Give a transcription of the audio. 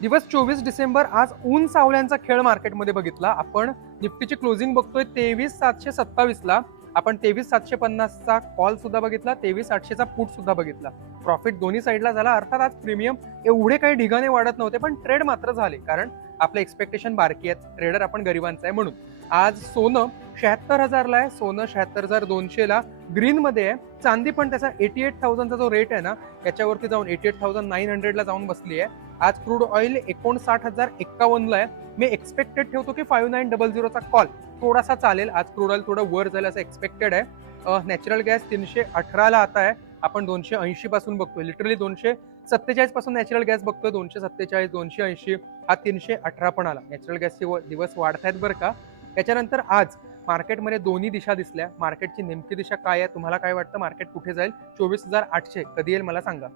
दिवस 24 डिसेंबर, आज ऊन सावल्यांचा खेळ मार्केटमध्ये बघितला आपण. निफ्टीची क्लोजिंग बघतोय 23,727 ला. आपण 23,750चा कॉल सुद्धा बघितला, 23,800चा पुट सुद्धा बघितला. प्रॉफिट दोन्ही साईडला झाला. अर्थात आज प्रीमियम एवढे काही ढिगाने वाढत नव्हते, पण ट्रेड मात्र झाले, कारण आपले एक्सपेक्टेशन बारकी आहेत. ट्रेडर आपण गरिबांचा आहे म्हणून. आज सोनं 76,000ला आहे, सोनं 76,200ला ग्रीन मध्ये आहे. चांदी पण त्याचा 88,000चा जो रेट आहे ना, त्याच्यावरती जाऊन 88,900ला जाऊन बसली आहे. आज क्रूड ऑइल 59,051ला आहे. मी एक्सपेक्टेड ठेवतो की 5900चा कॉल थोडासा चालेल. आज क्रूड ऑइल थोडं वर जाईल असं एक्सपेक्टेड आहे. नॅचरल गॅस 318ला आता आहे. आपण 280 पासून बघतोय, लिटरली 247 पासून नॅचरल गॅस बघतोय. 247, 280, हा 318 पण आला. नॅचरल गॅसचे दिवस वाढत आहेत बरं का. त्याच्यानंतर आज मार्केटमध्ये दोन्ही दिशा दिसल्या. मार्केटची नेमकी दिशा काय आहे, तुम्हाला काय वाटतं? मार्केट कुठे जाईल? 24,800 कधी येईल मला सांगा.